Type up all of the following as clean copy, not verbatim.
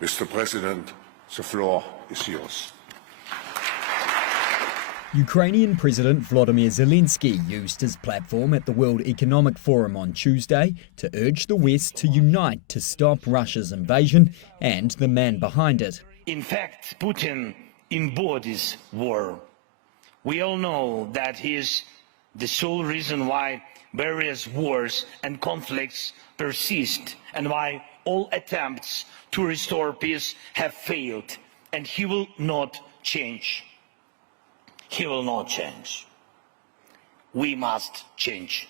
Mr. President, the floor is yours. Ukrainian President Volodymyr Zelensky used his platform at the World Economic Forum on Tuesday to urge the West to unite to stop Russia's invasion and the man behind it. In fact, Putin embodies war. We all know that he is the sole reason why various wars and conflicts persist and why all attempts to restore peace have failed, and he will not change. He will not change. We must change.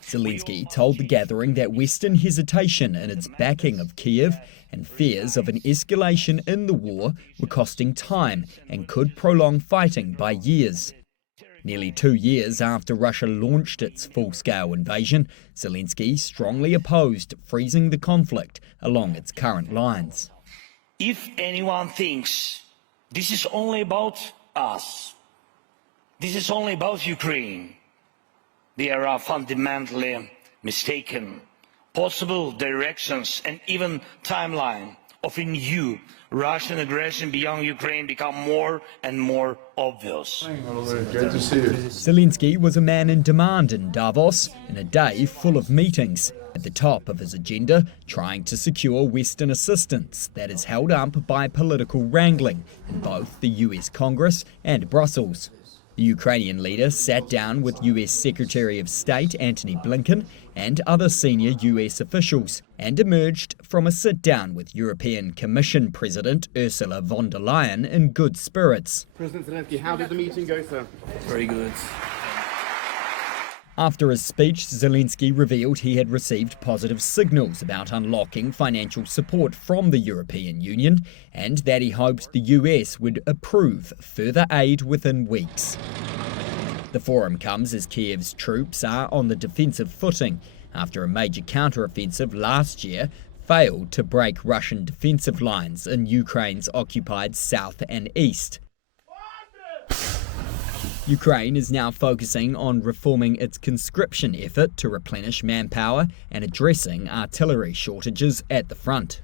Zelensky told the gathering that Western hesitation in its backing of Kyiv and fears of an escalation in the war were costing time and could prolong fighting by years. Nearly 2 years after Russia launched its full-scale invasion, Zelensky strongly opposed freezing the conflict along its current lines. If anyone thinks this is only about us, this is only about Ukraine, they are fundamentally mistaken. Possible directions and even timeline of a new Russian aggression beyond Ukraine become more and more obvious. Great to see you. Zelensky was a man in demand in Davos in a day full of meetings. At the top of his agenda, trying to secure Western assistance that is held up by political wrangling in both the US Congress and Brussels. The Ukrainian leader sat down with US Secretary of State Antony Blinken and other senior US officials and emerged from a sit-down with European Commission President Ursula von der Leyen in good spirits. President Zelensky, how did the meeting go, sir? Very good. After his speech, Zelensky revealed he had received positive signals about unlocking financial support from the European Union and that he hoped the US would approve further aid within weeks. The forum comes as Kyiv's troops are on the defensive footing after a major counter-offensive last year failed to break Russian defensive lines in Ukraine's occupied south and east. Ukraine is now focusing on reforming its conscription effort to replenish manpower and addressing artillery shortages at the front.